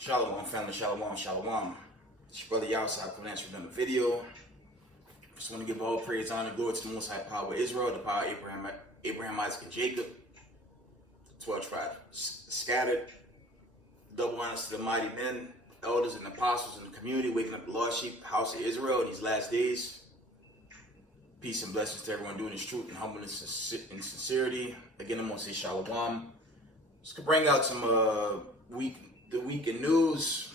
Shalom family, shalom, shalom. It's your brother Yahusai coming at you with another video. Just want to give all praise, honor, glory to the Most High power of Israel, the power of Abraham, Isaac, and Jacob. 12 tribes scattered. Double honors to the mighty men, elders, and apostles in the community, waking up the lost sheep, house of Israel in these last days. Peace and blessings to everyone doing this truth and humbleness and sincerity. Again, I'm going to say shalom. Just to bring out some the week in news.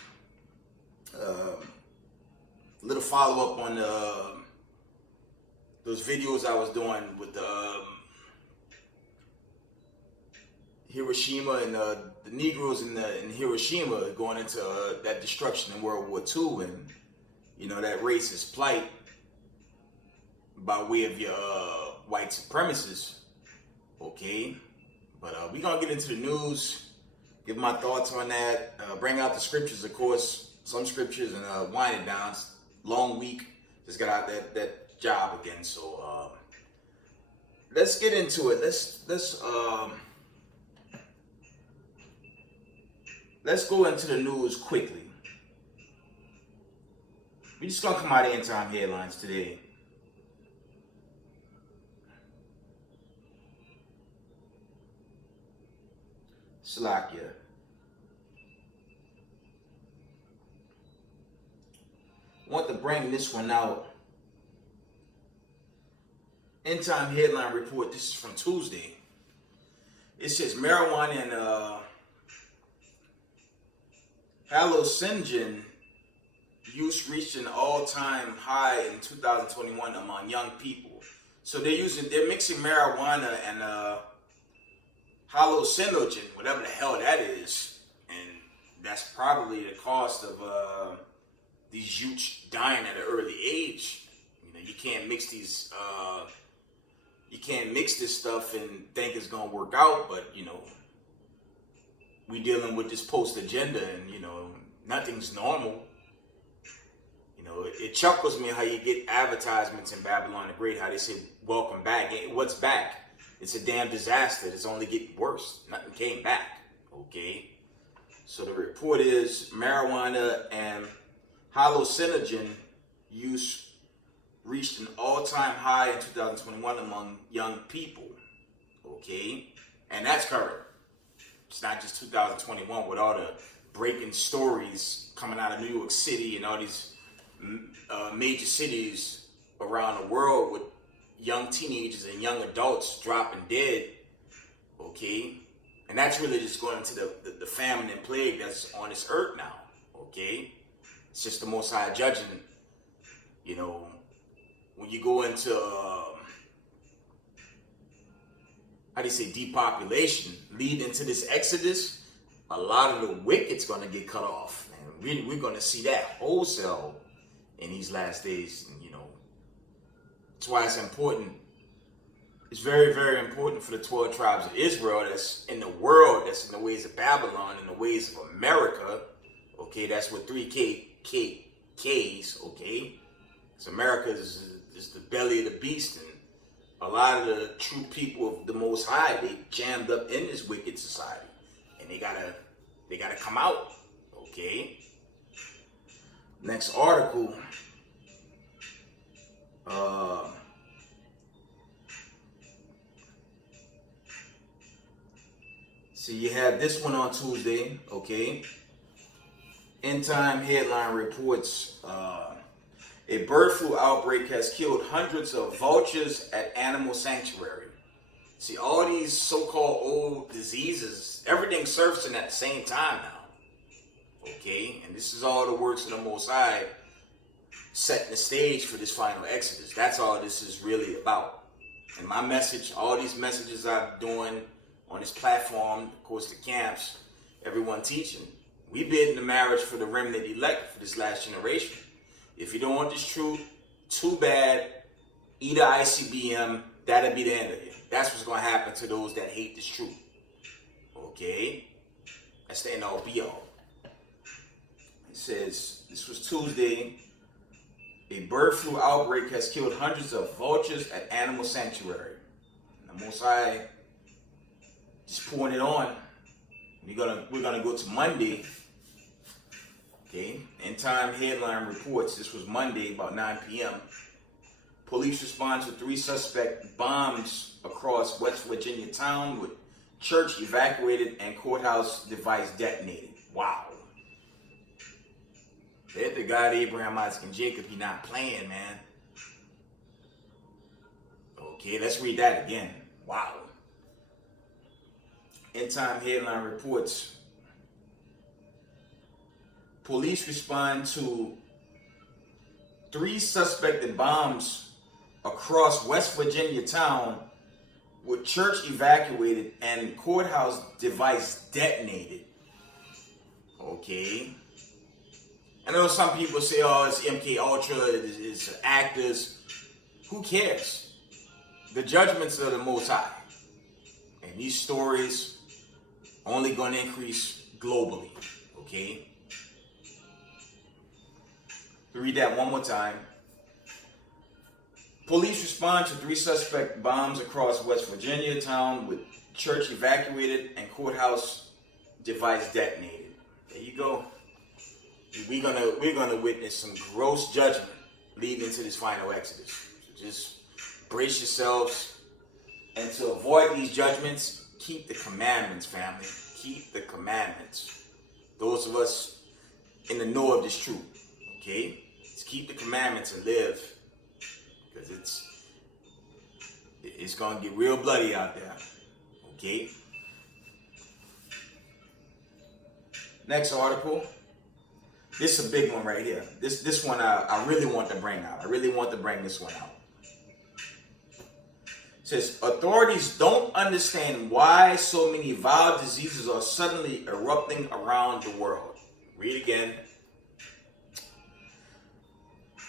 Little follow up on those videos I was doing with the Hiroshima and the Negroes in Hiroshima going into that destruction in World War II, and that racist plight by way of your white supremacists. Okay, but we're gonna get into the news, give my thoughts on that, bring out the scriptures, of course, some scriptures, and wind it down. It's a long week, just got out that job again, so let's get into it. Let's go into the news quickly. We're just gonna come out of end time headlines today. Slakia. Want to bring this one out. End time headline report. This is from Tuesday. It says marijuana and hallucinogen use reached an all-time high in 2021 among young people. So they're mixing marijuana and hallucinogen, whatever the hell that is, and that's probably the cost of these youths dying at an early age. You can't mix this stuff and think it's gonna work out, but we dealing with this post agenda, and nothing's normal. It chuckles me how you get advertisements in Babylon the Great, how they say welcome back. What's back? It's a damn disaster. It's only getting worse. Nothing came back. Okay. So the report is marijuana and hallucinogen use reached an all-time high in 2021 among young people. Okay. And that's current. It's not just 2021 with all the breaking stories coming out of New York City and all these major cities around the world with young teenagers and young adults dropping dead. Okay, and that's really just going into the famine and plague that's on this earth now. Okay, it's just the Most High judging. When you go into how do you say depopulation, leading to this exodus, a lot of the wicked's going to get cut off, and we're going to see that wholesale in these last days. That's why it's important. It's very, very important for the 12 tribes of Israel that's in the world, that's in the ways of Babylon, in the ways of America. Okay, that's what 3Ks, okay? So America is the belly of the beast, and a lot of the true people of the Most High, they jammed up in this wicked society, and they gotta come out. Okay. Next article. So you have this one on Tuesday, okay? End time headline reports, a bird flu outbreak has killed hundreds of vultures at animal sanctuary. See, all these so-called old diseases, everything surfacing at the same time now, okay? And this is all the works of the Most High setting the stage for this final exodus. That's all this is really about. And my message, all these messages I'm doing on this platform, of course, the camps, everyone teaching, we bid the marriage for the remnant elect for this last generation. If you don't want this truth, too bad. Eat a ICBM. That'll be the end of you. That's what's going to happen to those that hate this truth. Okay? That's the end all be all. It says, this was Tuesday. A bird flu outbreak has killed hundreds of vultures at animal sanctuary. And the Most High just pouring it on. We're gonna go to Monday Okay, End Time headline reports, this was Monday about 9 p.m. Police respond to 3 suspect bombs across West Virginia town with church evacuated and courthouse device detonated. Wow. They're the God Abraham, Isaac, and Jacob. He not playing, man. Okay, let's read that again. Wow. End Time headline reports. Police respond to 3 suspected bombs across West Virginia town with church evacuated and courthouse device detonated. Okay. I know some people say, oh, it's MK Ultra, it's actors. Who cares? The judgments are the Most High. And these stories only going to increase globally. Okay? Read that one more time. Police respond to 3 suspect bombs across West Virginia town with church evacuated and courthouse device detonated. There you go. We're gonna witness some gross judgment leading into this final Exodus. So just brace yourselves, and to avoid these judgments, keep the commandments, family. Keep the commandments. Those of us in the know of this truth, okay? Just keep the commandments and live, because it's gonna get real bloody out there, okay? Next article. This is a big one right here. This one I really want to bring out. I really want to bring this one out. It says, authorities don't understand why so many viral diseases are suddenly erupting around the world. Read again.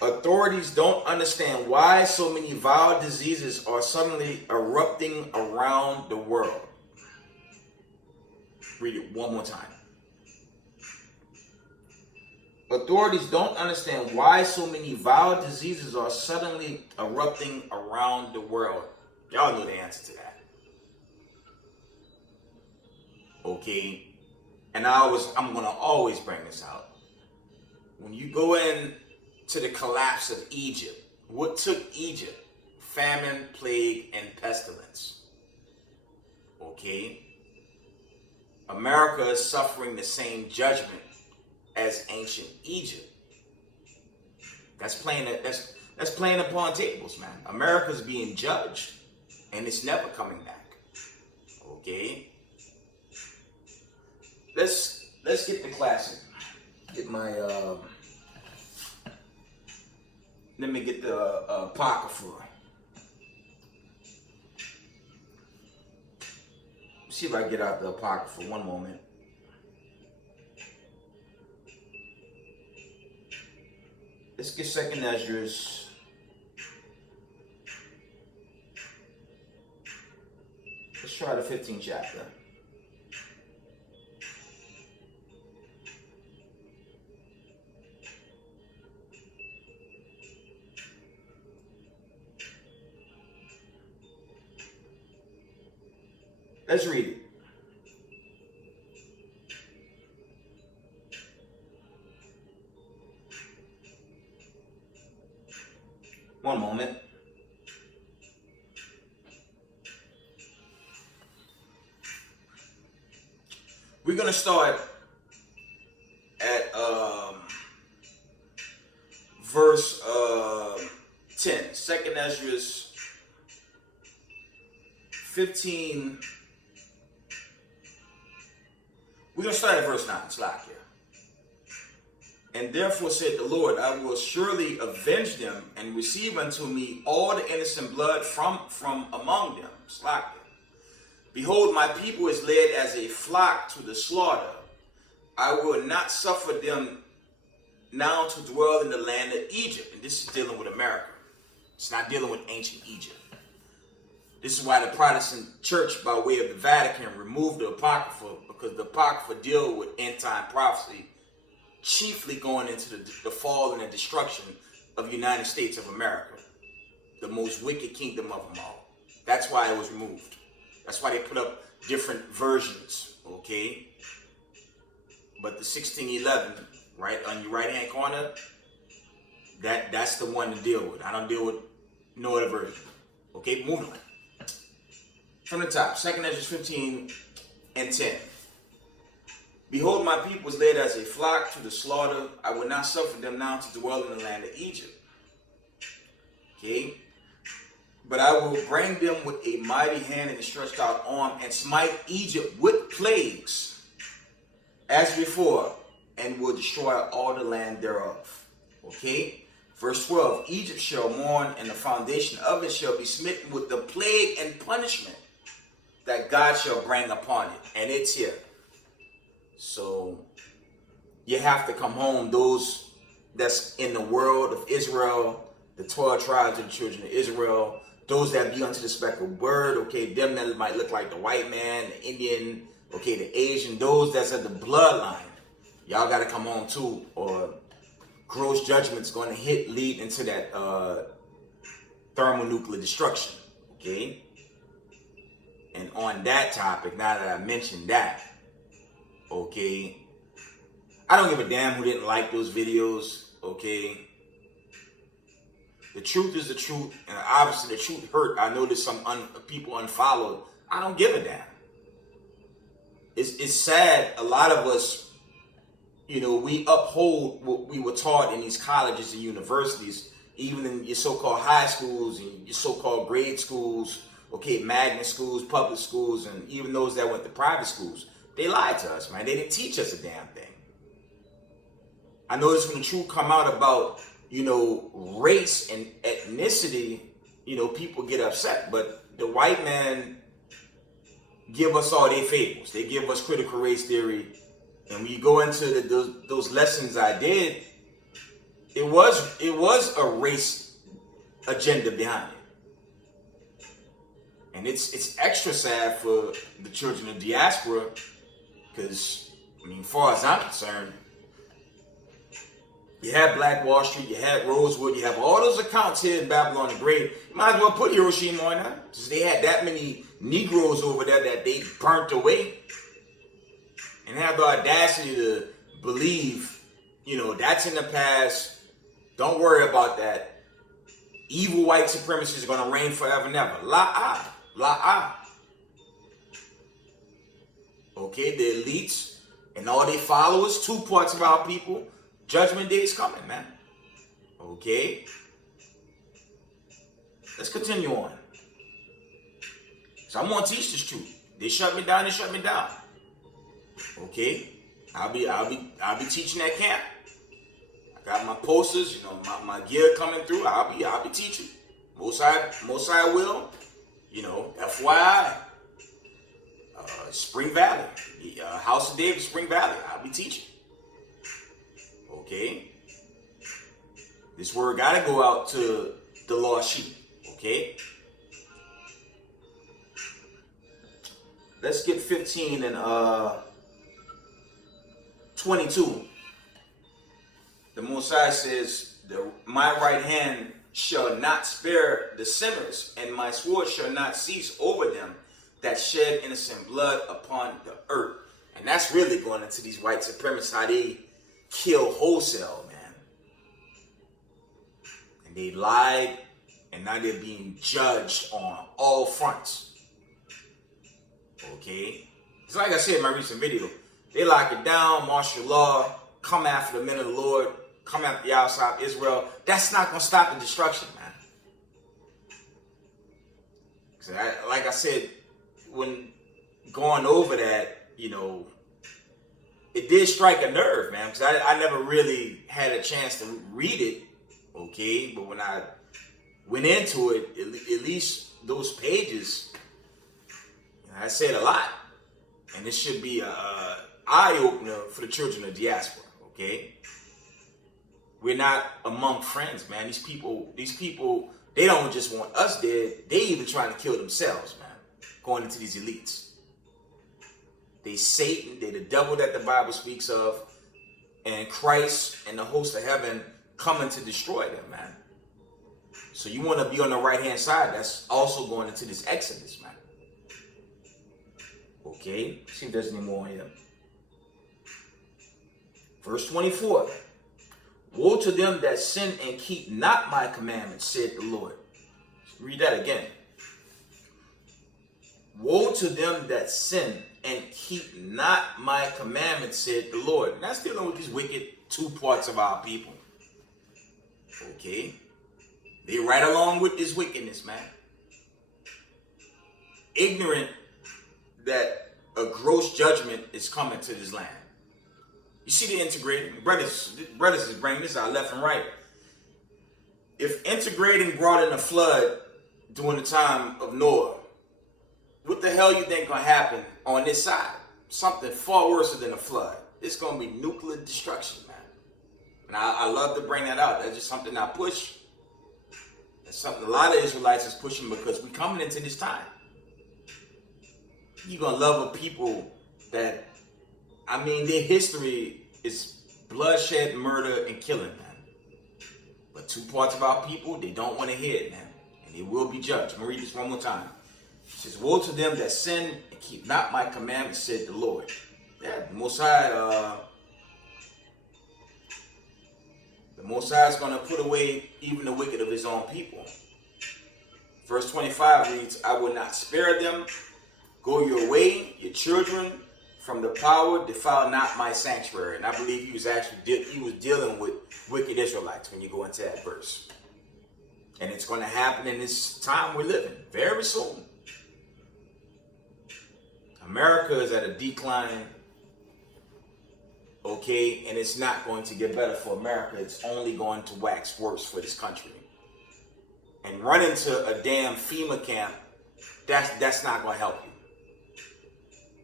Authorities don't understand why so many viral diseases are suddenly erupting around the world. Read it one more time. Authorities don't understand why so many viral diseases are suddenly erupting around the world. Y'all know the answer to that. Okay? And I'm going to always bring this out. When you go in to the collapse of Egypt, what took Egypt? Famine, plague, and pestilence. Okay? America is suffering the same judgment as ancient Egypt. That's playing upon tables, man. America's being judged, and it's never coming back. Okay? Let's get the classic. Get my let me get the Apocrypha. See if I get out the Apocrypha. One moment. Let's get 2nd Esdras. Let's try the 15th chapter. Let's read it. One moment. We're going to start at verse 10. 2nd Esdras 15. We're going to start at verse 9. It's like here. And therefore said the Lord, I will surely avenge them and receive unto me all the innocent blood from among them. Slack. Behold, my people is led as a flock to the slaughter. I will not suffer them now to dwell in the land of Egypt. And this is dealing with America. It's not dealing with ancient Egypt. This is why the Protestant church, by way of the Vatican, removed the Apocrypha, because the Apocrypha deal with end-time prophecy, chiefly going into the fall and the destruction of the United States of America, the most wicked kingdom of them all. That's why it was removed. That's why they put up different versions, okay? But the 1611 right on your right hand corner, that's the one to deal with. I don't deal with no other version. Okay, moving on. From the top, 2nd Ezra 15 and 10. Behold, my people is led as a flock to the slaughter. I will not suffer them now to dwell in the land of Egypt. Okay? But I will bring them with a mighty hand and a stretched out arm and smite Egypt with plagues as before, and will destroy all the land thereof. Okay? Verse 12. Egypt shall mourn, and the foundation of it shall be smitten with the plague and punishment that God shall bring upon it. And it's here. So you have to come home. Those that's in the world of Israel, the 12 tribes of the children of Israel, those that be unto the speckled bird, okay, them that might look like the white man, the Indian, okay, the Asian, those that's of the bloodline, y'all got to come home too, or gross judgment's going to lead into that thermonuclear destruction, okay? And on that topic, now that I mentioned that, okay, I don't give a damn who didn't like those videos, okay? The truth is the truth, and obviously the truth hurt. I know there's some people unfollowed. I don't give a damn. It's sad. A lot of us, you know, we uphold what we were taught in these colleges and universities, even in your so-called high schools and your so-called grade schools, okay, magnet schools, public schools, and even those that went to private schools. They lied to us, man. They didn't teach us a damn thing. I noticed when the truth come out about, you know, race and ethnicity, you know, people get upset. But the white man give us all their fables. They give us critical race theory. And when you go into those lessons I did, it was a race agenda behind it. And it's extra sad for the children of diaspora because, I mean, as far as I'm concerned, you had Black Wall Street, you had Rosewood, you have all those accounts here in Babylon the Great. You might as well put Hiroshima on there. Because they had that many Negroes over there that they burnt away. And have the audacity to believe, you know, that's in the past. Don't worry about that. Evil white supremacy is going to reign forever and ever. La-ah. La-ah. Okay, the elites and all their followers, 2 parts of our people, Judgment Day is coming, man. Okay? Let's continue on. So I'm going to teach this truth. They shut me down, Okay? I'll be teaching at camp. I got my posters, you know, my gear coming through. I'll be teaching. Most I will. You know, FYI. Spring Valley. House of David, Spring Valley. I'll be teaching. Okay? This word got to go out to the lost sheep. Okay? Let's get 15 and 22. The Mosiah says, my right hand shall not spare the sinners, and my sword shall not cease over them that shed innocent blood upon the earth. And that's really going into these white supremacists, how they kill wholesale, man. And they lied, and now they're being judged on all fronts. Okay? It's like I said in my recent video. They lock it down, martial law, come after the men of the Lord, come after the outside of Israel. That's not going to stop the destruction, man. Like I said, when going over that, you know, it did strike a nerve, man, because I never really had a chance to read it, okay? But when I went into it, at least those pages, I said a lot. And this should be an eye-opener for the children of diaspora, okay? We're not among friends, man. These people, they don't just want us dead. They even trying to kill themselves, man, going into these elites. They Satan, they the devil that the Bible speaks of, and Christ and the host of heaven coming to destroy them, man. So you want to be on the right-hand side. That's also going into this Exodus, man. Okay, see if there's any more here. Verse 24. Woe to them that sin and keep not my commandments, said the Lord. Read that again. Woe to them that sin and keep not my commandments, said the Lord. And that's dealing with these wicked two parts of our people. Okay? They right along with this wickedness, man. Ignorant that a gross judgment is coming to this land. You see the integrating. Brothers is bringing this out left and right. If integrating brought in a flood during the time of Noah, what the hell you think gonna happen on this side? Something far worse than a flood. It's gonna be nuclear destruction, man. And I love to bring that out. That's just something I push. That's something a lot of Israelites is pushing because we're coming into this time. You're gonna love a people that, their history is bloodshed, murder, and killing, man. But two parts of our people, they don't want to hear it, man. And they will be judged. I'm gonna read this one more time. It says, woe to them that sin and keep not my commandments, said the Lord. Yeah, the Most High is going to put away even the wicked of his own people. Verse 25 reads, I will not spare them. Go your way, your children, from the power, defile not my sanctuary. And I believe he was dealing with wicked Israelites when you go into that verse. And it's going to happen in this time we're living very soon. America is at a decline, okay, and it's not going to get better for America. It's only going to wax worse for this country. And running to a damn FEMA camp, that's not going to help you.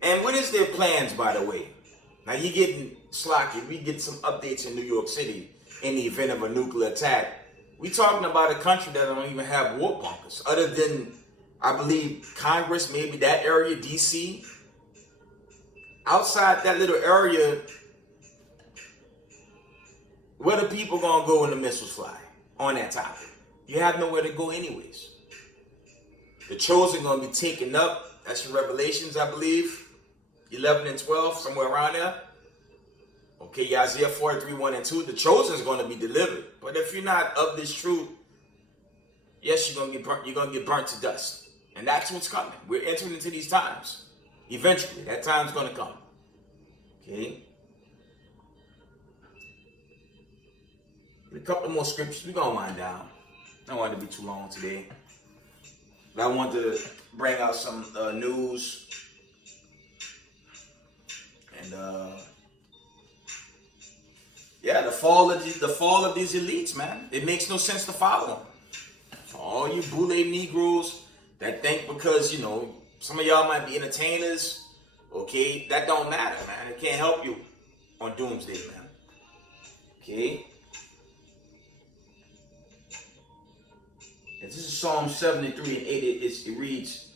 And what is their plans, by the way? Now you're getting slocky. We get some updates in New York City in the event of a nuclear attack. We're talking about a country that don't even have war bunkers, other than, I believe, Congress, maybe that area, D.C. Outside that little area, where the people gonna go when the missiles fly? On that topic, you have nowhere to go anyways. The chosen gonna be taken up. That's your Revelations, I believe, 11 and 12, somewhere around there. Okay, Isaiah 43, 1 and 2. The chosen is gonna be delivered. But if you're not of this truth, yes, you're gonna get burnt. You're gonna get burnt to dust, and that's what's coming. We're entering into these times. Eventually, that time's gonna come. Okay. A couple more scriptures. We're gonna wind down. I don't want it to be too long today, but I want to bring out some news and the fall of these elites, man. It makes no sense to follow them. For all you boule Negroes that think because some of y'all might be entertainers, okay, that don't matter, man. It can't help you on doomsday, man. Okay. And this is Psalm 73 and 8. It reads,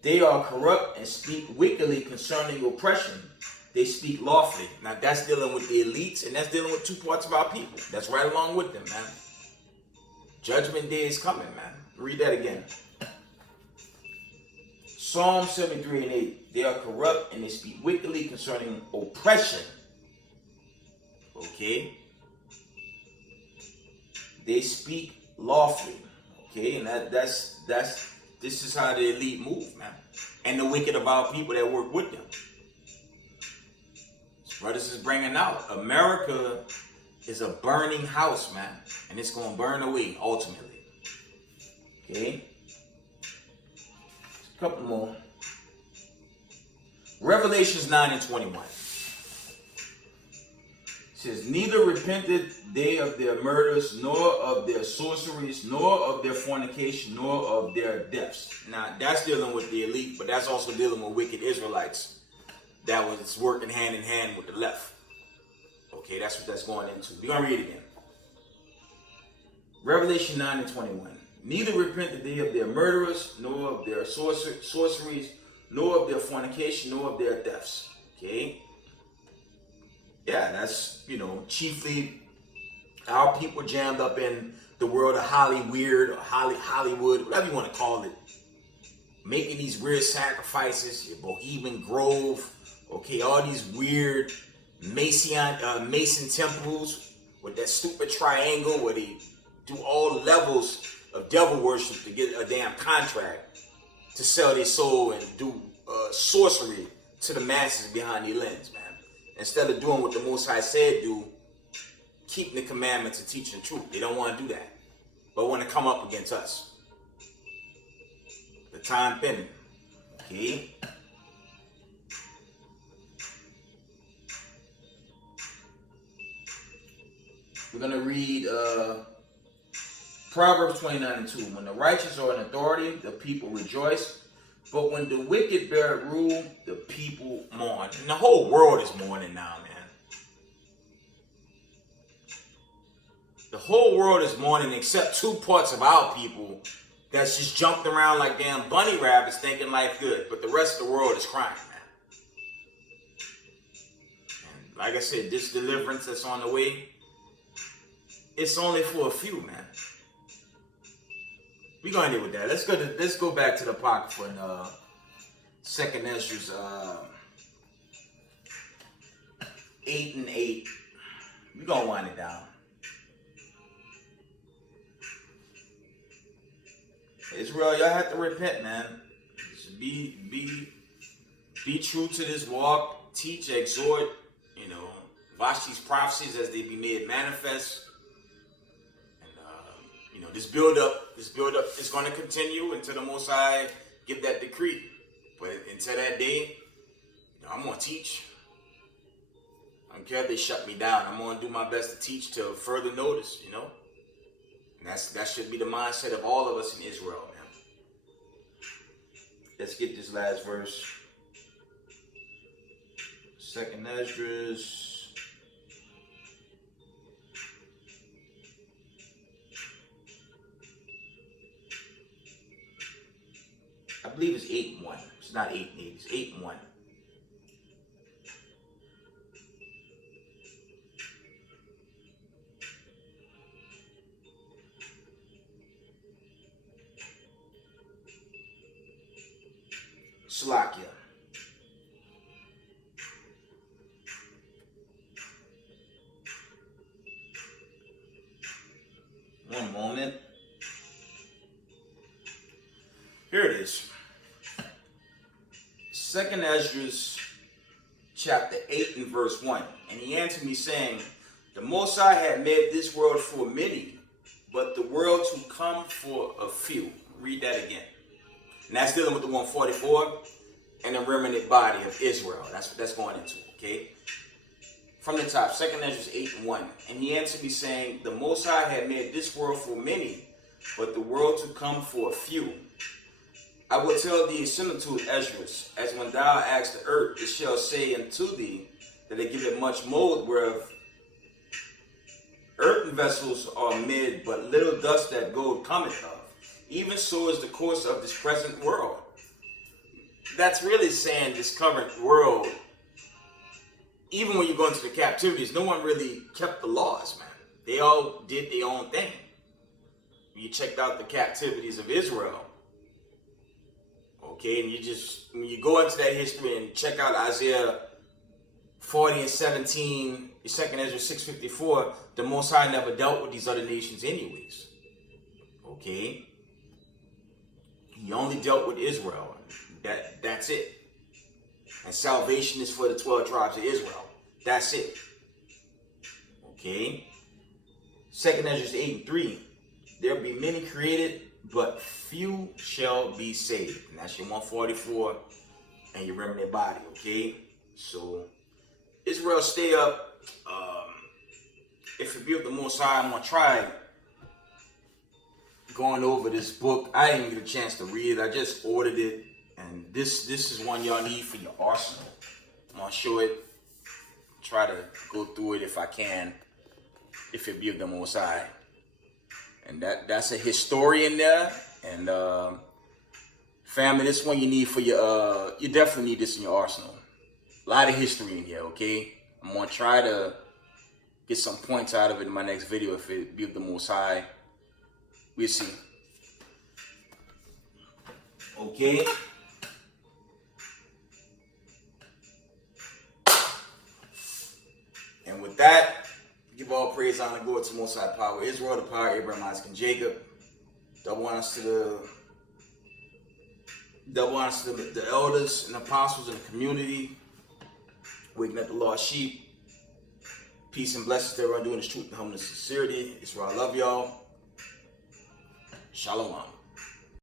they are corrupt and speak wickedly concerning oppression. They speak lawfully. Now that's dealing with the elites, and that's dealing with two parts of our people. That's right along with them, man. Judgment day is coming, man. Read that again. Psalm 73 and 8. They are corrupt and they speak wickedly concerning oppression. Okay. They speak lawfully. Okay, and this is how the elite move, man. And the wicked of our people that work with them. Brothers is bringing out, America is a burning house, man. And it's going to burn away, ultimately. Okay? A couple more. Revelations 9 and 21. It says, neither repented they of their murders, nor of their sorceries, nor of their fornication, nor of their deaths. Now, that's dealing with the elite, but that's also dealing with wicked Israelites that was working hand in hand with the left. Okay, that's what that's going into. We're going to read it again. Revelation 9 and 21. Neither repented they of their murderers, nor of their sorceries, nor of their fornication, nor of their deaths. Okay? Yeah, that's, chiefly our people jammed up in the world of Hollywood or Hollywood, whatever you want to call it. Making these weird sacrifices, your Bohemian Grove, okay, all these weird Mason temples with that stupid triangle where they do all levels of devil worship to get a damn contract to sell their soul and do sorcery to the masses behind their lens, man. Instead of doing what the Most High said do, keeping the commandments and teaching the truth. They don't want to do that, but want to come up against us. The time pending. Okay. We're going to read Proverbs 29:2. When the righteous are in authority, the people rejoice. But when the wicked bear rule, the people mourn. And the whole world is mourning now, man. The whole world is mourning except two parts of our people that's just jumped around like damn bunny rabbits thinking life good. But the rest of the world is crying, man. And like I said, this deliverance that's on the way, it's only for a few, man. We're going to deal with that. Let's go back to the Apocrypha in 2nd Ezra's 8 and 8. We're going to wind it down. Israel, y'all have to repent, man. Be true to this walk. Teach, exhort, watch these prophecies as they be made manifest. This build up is going to continue until the Most High give that decree. But until that day, I'm going to teach. I don't care if they shut me down. I'm going to do my best to teach till further notice, And that should be the mindset of all of us in Israel, man. Let's get this last verse. 2nd Ezra's. I believe it's 8:1. It's not 8 and 8. It's 8 and 1. Slovakia. One moment. Here it is. 2nd Ezra's chapter 8 and verse 1. And he answered me saying, the Most High had made this world for many, but the world to come for a few. Read that again. And that's dealing with the 144 and the remnant body of Israel. That's what that's going into, okay? From the top, 2nd Ezra's 8 and 1. And he answered me saying, the Most High had made this world for many, but the world to come for a few. I will tell thee a similitude, Esdras, as when thou ask the earth, it shall say unto thee that they give it much mold, whereof earthen vessels are made, but little dust that gold cometh of. Even so is the course of this present world. That's really saying this current world, even when you go into the captivities, no one really kept the laws, man. They all did their own thing. You checked out the captivities of Israel. Okay, and when you go into that history and check out Isaiah 40 and 17, 2nd Ezra 6:54, the Most High never dealt with these other nations anyways. Okay? He only dealt with Israel. That's it. And salvation is for the 12 tribes of Israel. That's it. Okay? 2nd Ezra 8 and 3, there be many created, but few shall be saved. And that's your 144 and your remnant body, okay? So, Israel, stay up. If it be of the Most High, I'm going to try going over this book. I didn't get a chance to read it. I just ordered it. And this is one y'all need for your arsenal. I'm going to show it. Try to go through it if I can. If it be of the Most High. And that's a historian there. And family, this one you need for your you definitely need this in your arsenal. A lot of history in here, okay? I'm gonna try to get some points out of it in my next video if it be of the Most High. We'll see. Okay. with that, give all praise, honor, glory to Most High Power, Israel, the power, Abraham, Isaac, and Jacob. Double honors to the elders and apostles in the community, waking up the lost sheep. Peace and blessings to everyone doing this truth and humbleness and sincerity. It's where I love y'all. Shalom.